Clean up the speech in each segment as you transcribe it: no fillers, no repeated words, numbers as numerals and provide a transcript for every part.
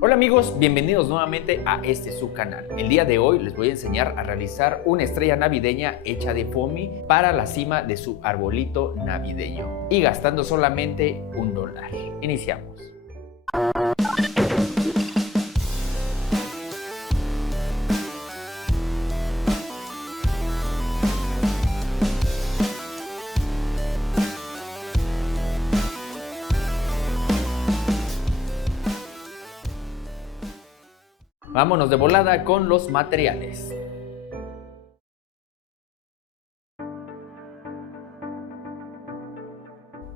Hola amigos, bienvenidos nuevamente a su canal. El día de hoy les voy a enseñar a realizar una estrella navideña hecha de foamy para la cima de su arbolito navideño y gastando solamente $1. Iniciamos. Vámonos de volada con los materiales.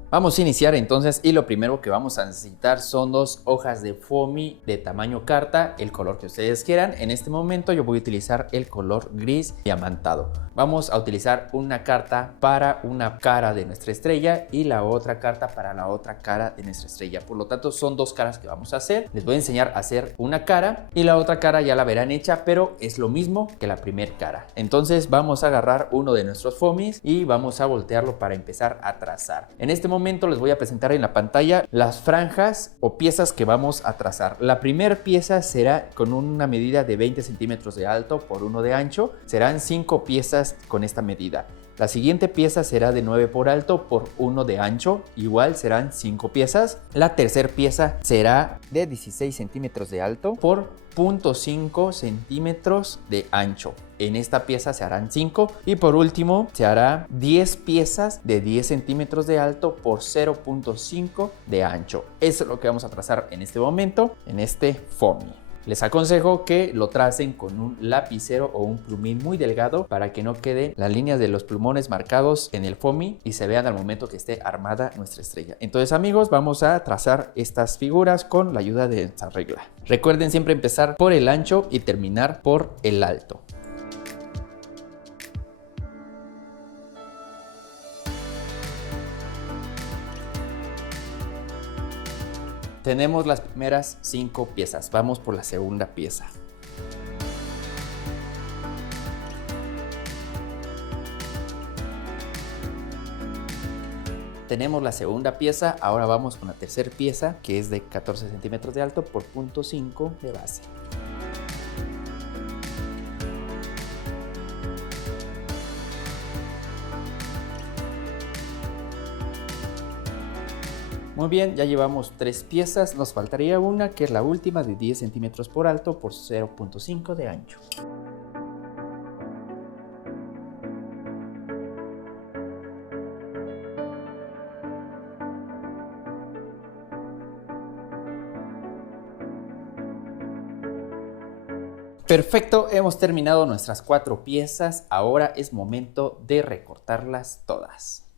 Vamos a iniciar entonces y lo primero que vamos a necesitar son 2 hojas de foamy de tamaño carta, el color que ustedes quieran. En este momento yo voy a utilizar el color gris diamantado. Vamos a utilizar una carta para una cara de nuestra estrella y la otra carta para la otra cara de nuestra estrella. Por lo tanto son 2 caras que vamos a hacer. Les voy a enseñar a hacer una cara y la otra cara ya la verán hecha, pero es lo mismo que la primera cara. Entonces vamos a agarrar uno de nuestros foamies y vamos a voltearlo para empezar a trazar. En este momento les voy a presentar en la pantalla las franjas o piezas que vamos a trazar. La primera pieza será con una medida de 20 centímetros de alto por 1 de ancho. Serán 5 piezas con esta medida. La siguiente pieza será de 9 por alto por 1 de ancho, igual serán 5 piezas. La tercera pieza será de 16 centímetros de alto por 0.5 centímetros de ancho. En esta pieza se harán 5 y por último se hará 10 piezas de 10 centímetros de alto por 0.5 de ancho. Eso es lo que vamos a trazar en este momento en este foamy. Les aconsejo que lo tracen con un lapicero o un plumín muy delgado para que no queden las líneas de los plumones marcados en el foamy y se vean al momento que esté armada nuestra estrella. Entonces amigos, vamos a trazar estas figuras con la ayuda de esta regla. Recuerden siempre empezar por el ancho y terminar por el alto. Tenemos las primeras 5 piezas. Vamos por la segunda pieza. Tenemos la segunda pieza. Ahora vamos con la tercera pieza, que es de 14 centímetros de alto por 0.5 de base. Muy bien, ya llevamos 3 piezas, nos faltaría una que es la última de 10 centímetros por alto por 0.5 de ancho. Perfecto, hemos terminado nuestras 4 piezas, ahora es momento de recortarlas todas.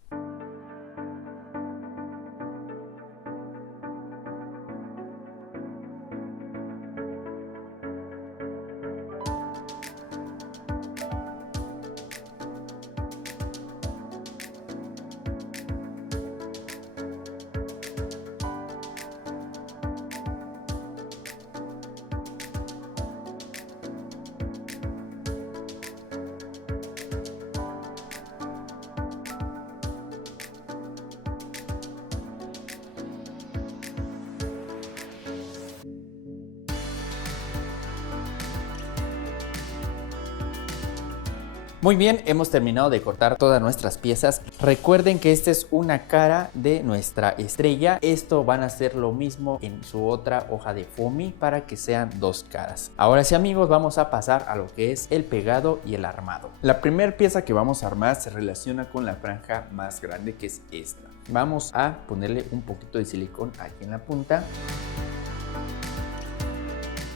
Muy bien, hemos terminado de cortar todas nuestras piezas. Recuerden que esta es una cara de nuestra estrella. Esto van a hacer lo mismo en su otra hoja de foamy para que sean 2 caras. Ahora sí amigos, vamos a pasar a lo que es el pegado y el armado. La primera pieza que vamos a armar se relaciona con la franja más grande, que es esta. Vamos a ponerle un poquito de silicón aquí en la punta,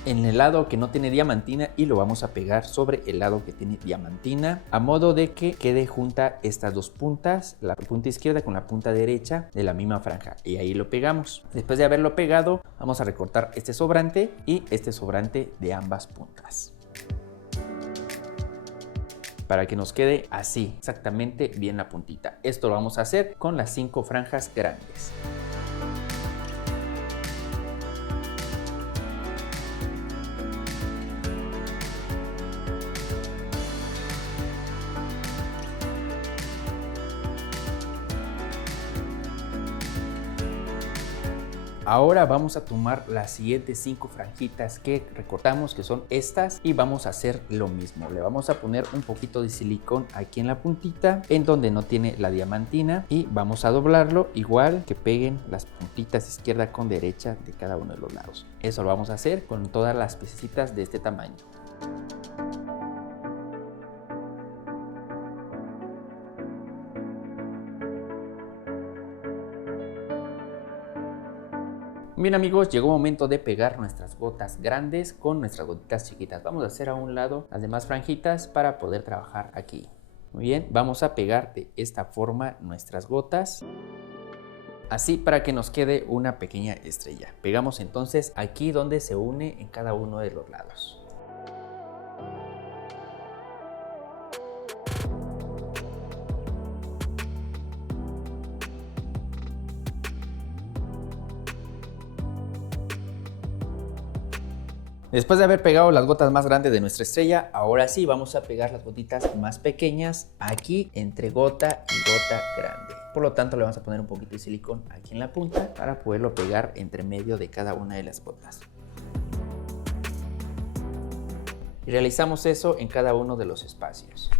en el lado que no tiene diamantina, y lo vamos a pegar sobre el lado que tiene diamantina, a modo de que quede junta estas 2 puntas, la punta izquierda con la punta derecha de la misma franja, y ahí lo pegamos. Después de haberlo pegado, vamos a recortar este sobrante y este sobrante de ambas puntas, para que nos quede así, exactamente bien la puntita. Esto lo vamos a hacer con las 5 franjas grandes. Ahora vamos a tomar las siguientes 5 franjitas que recortamos, que son estas, y vamos a hacer lo mismo. Le vamos a poner un poquito de silicón aquí en la puntita, en donde no tiene la diamantina, y vamos a doblarlo igual que peguen las puntitas izquierda con derecha de cada uno de los lados. Eso lo vamos a hacer con todas las piecitas de este tamaño. Bien amigos, llegó el momento de pegar nuestras gotas grandes con nuestras gotitas chiquitas. Vamos a hacer a un lado las demás franjitas para poder trabajar aquí. Muy bien, vamos a pegar de esta forma nuestras gotas. Así para que nos quede una pequeña estrella. Pegamos entonces aquí donde se une en cada uno de los lados. Después de haber pegado las gotas más grandes de nuestra estrella, ahora sí vamos a pegar las gotitas más pequeñas aquí entre gota y gota grande. Por lo tanto le vamos a poner un poquito de silicón aquí en la punta para poderlo pegar entre medio de cada una de las gotas. Y realizamos eso en cada uno de los espacios.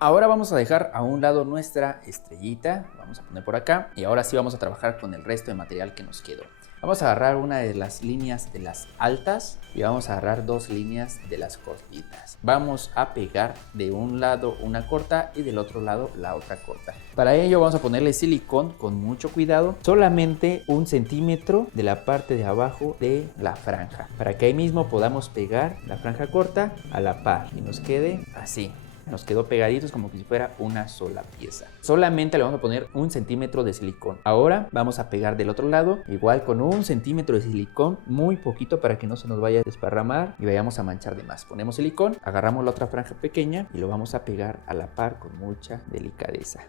Ahora vamos a dejar a un lado nuestra estrellita, vamos a poner por acá, y ahora sí vamos a trabajar con el resto de material que nos quedó. Vamos a agarrar una de las líneas de las altas y vamos a agarrar 2 líneas de las cortitas. Vamos a pegar de un lado una corta y del otro lado la otra corta. Para ello vamos a ponerle silicón con mucho cuidado, solamente 1 centímetro de la parte de abajo de la franja, para que ahí mismo podamos pegar la franja corta a la par y nos quede así. Nos quedó pegaditos como que si fuera una sola pieza. Solamente le vamos a poner 1 centímetro de silicón. Ahora vamos a pegar del otro lado, igual con 1 centímetro de silicón, muy poquito para que no se nos vaya a desparramar y vayamos a manchar de más. Ponemos silicón, agarramos la otra franja pequeña y lo vamos a pegar a la par con mucha delicadeza.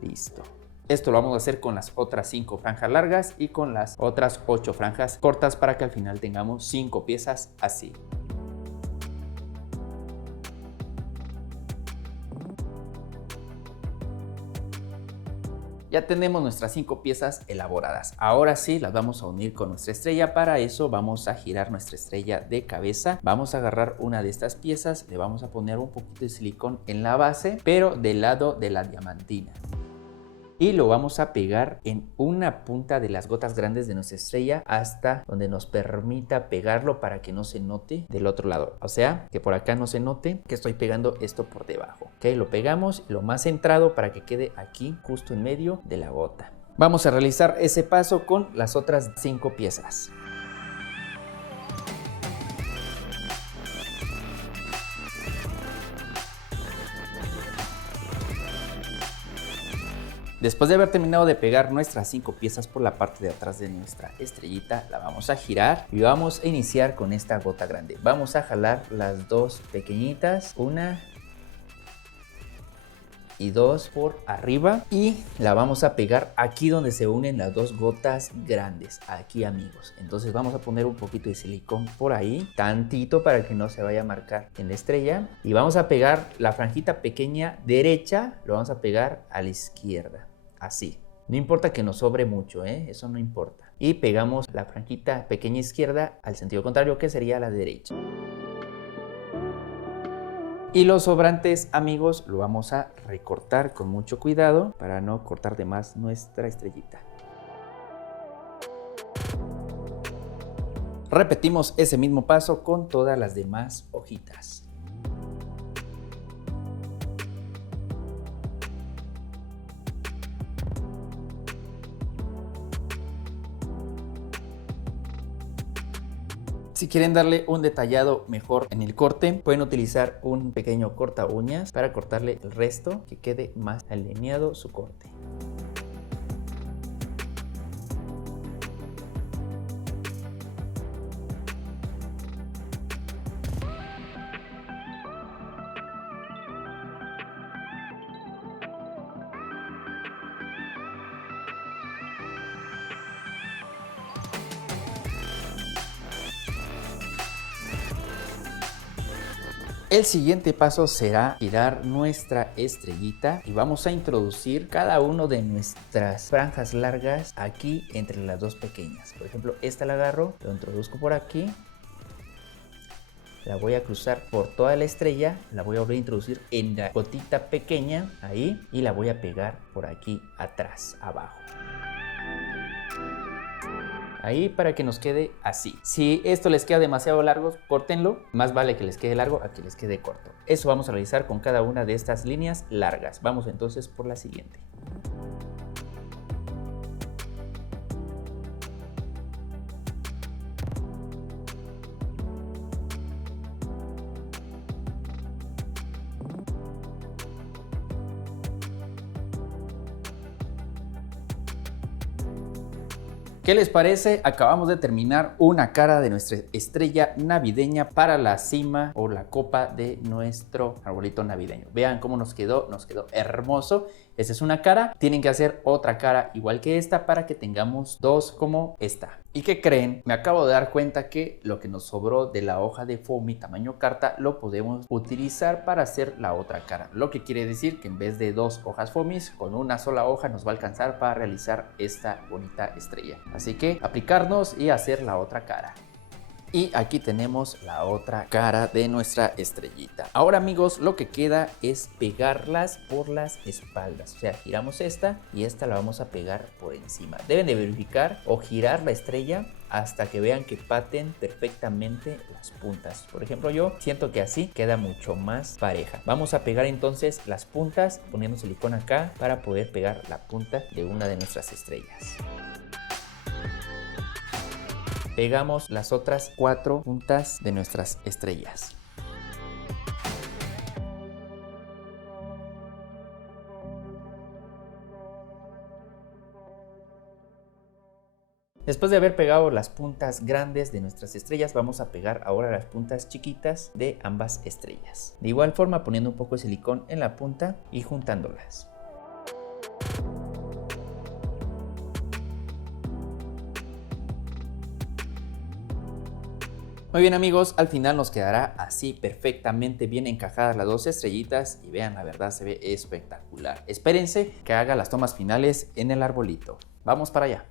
Listo. Esto lo vamos a hacer con las otras 5 franjas largas y con las otras 8 franjas cortas para que al final tengamos 5 piezas así. Ya tenemos nuestras 5 piezas elaboradas. Ahora sí las vamos a unir con nuestra estrella. Para eso vamos a girar nuestra estrella de cabeza. Vamos a agarrar una de estas piezas, le vamos a poner un poquito de silicón en la base, pero del lado de la diamantina. Y lo vamos a pegar en una punta de las gotas grandes de nuestra estrella hasta donde nos permita pegarlo para que no se note del otro lado. O sea, que por acá no se note que estoy pegando esto por debajo. Ok, lo pegamos lo más centrado para que quede aquí justo en medio de la gota. Vamos a realizar ese paso con las otras 5 piezas. Después de haber terminado de pegar nuestras 5 piezas por la parte de atrás de nuestra estrellita, la vamos a girar y vamos a iniciar con esta gota grande. Vamos a jalar las 2 pequeñitas, una y 2 por arriba, y la vamos a pegar aquí donde se unen las 2 gotas grandes, aquí amigos. Entonces vamos a poner un poquito de silicón por ahí, tantito para que no se vaya a marcar en la estrella, y vamos a pegar la franjita pequeña derecha, lo vamos a pegar a la izquierda. Así, no importa que nos sobre mucho, eso no importa. Y pegamos la franjita pequeña izquierda al sentido contrario, que sería la derecha. Y los sobrantes, amigos, lo vamos a recortar con mucho cuidado para no cortar de más nuestra estrellita. Repetimos ese mismo paso con todas las demás hojitas. Si quieren darle un detallado mejor en el corte, pueden utilizar un pequeño corta uñas para cortarle el resto, que quede más alineado su corte. El siguiente paso será girar nuestra estrellita y vamos a introducir cada uno de nuestras franjas largas aquí entre las dos pequeñas. Por ejemplo, esta la agarro, lo introduzco por aquí, la voy a cruzar por toda la estrella, la voy a volver a introducir en la gotita pequeña ahí y la voy a pegar por aquí atrás, abajo. Ahí para que nos quede así. Si esto les queda demasiado largo, córtenlo. Más vale que les quede largo a que les quede corto. Eso vamos a realizar con cada una de estas líneas largas. Vamos entonces por la siguiente. ¿Qué les parece? Acabamos de terminar una cara de nuestra estrella navideña para la cima o la copa de nuestro arbolito navideño. Vean cómo nos quedó hermoso. Esta es una cara, tienen que hacer otra cara igual que esta para que tengamos dos como esta. ¿Y qué creen? Me acabo de dar cuenta que lo que nos sobró de la hoja de foamy tamaño carta lo podemos utilizar para hacer la otra cara. Lo que quiere decir que en vez de dos hojas foamy, con una sola hoja nos va a alcanzar para realizar esta bonita estrella. Así que aplicarnos y hacer la otra cara. Y aquí tenemos la otra cara de nuestra estrellita. Ahora amigos, lo que queda es pegarlas por las espaldas. O sea, giramos esta y esta la vamos a pegar por encima. Deben de verificar o girar la estrella hasta que vean que paten perfectamente las puntas. Por ejemplo, yo siento que así queda mucho más pareja. Vamos a pegar entonces las puntas poniendo silicona acá para poder pegar la punta de una de nuestras estrellas. Pegamos las otras 4 puntas de nuestras estrellas. Después de haber pegado las puntas grandes de nuestras estrellas, vamos a pegar ahora las puntas chiquitas de ambas estrellas. De igual forma, poniendo un poco de silicón en la punta y juntándolas. Muy bien amigos, al final nos quedará así perfectamente bien encajadas las dos estrellitas y vean, la verdad se ve espectacular. Espérense que haga las tomas finales en el arbolito. Vamos para allá.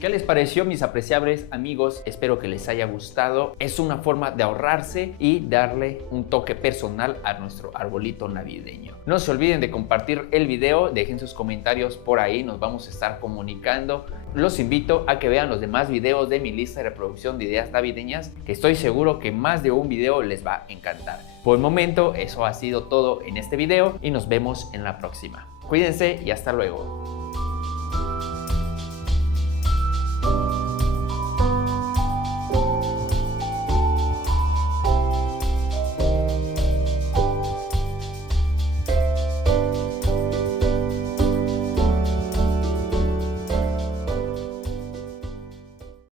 ¿Qué les pareció, mis apreciables amigos? Espero que les haya gustado. Es una forma de ahorrarse y darle un toque personal a nuestro arbolito navideño. No se olviden de compartir el video, dejen sus comentarios por ahí, nos vamos a estar comunicando. Los invito a que vean los demás videos de mi lista de reproducción de ideas navideñas, que estoy seguro que más de un video les va a encantar. Por el momento, eso ha sido todo en este video y nos vemos en la próxima. Cuídense y hasta luego.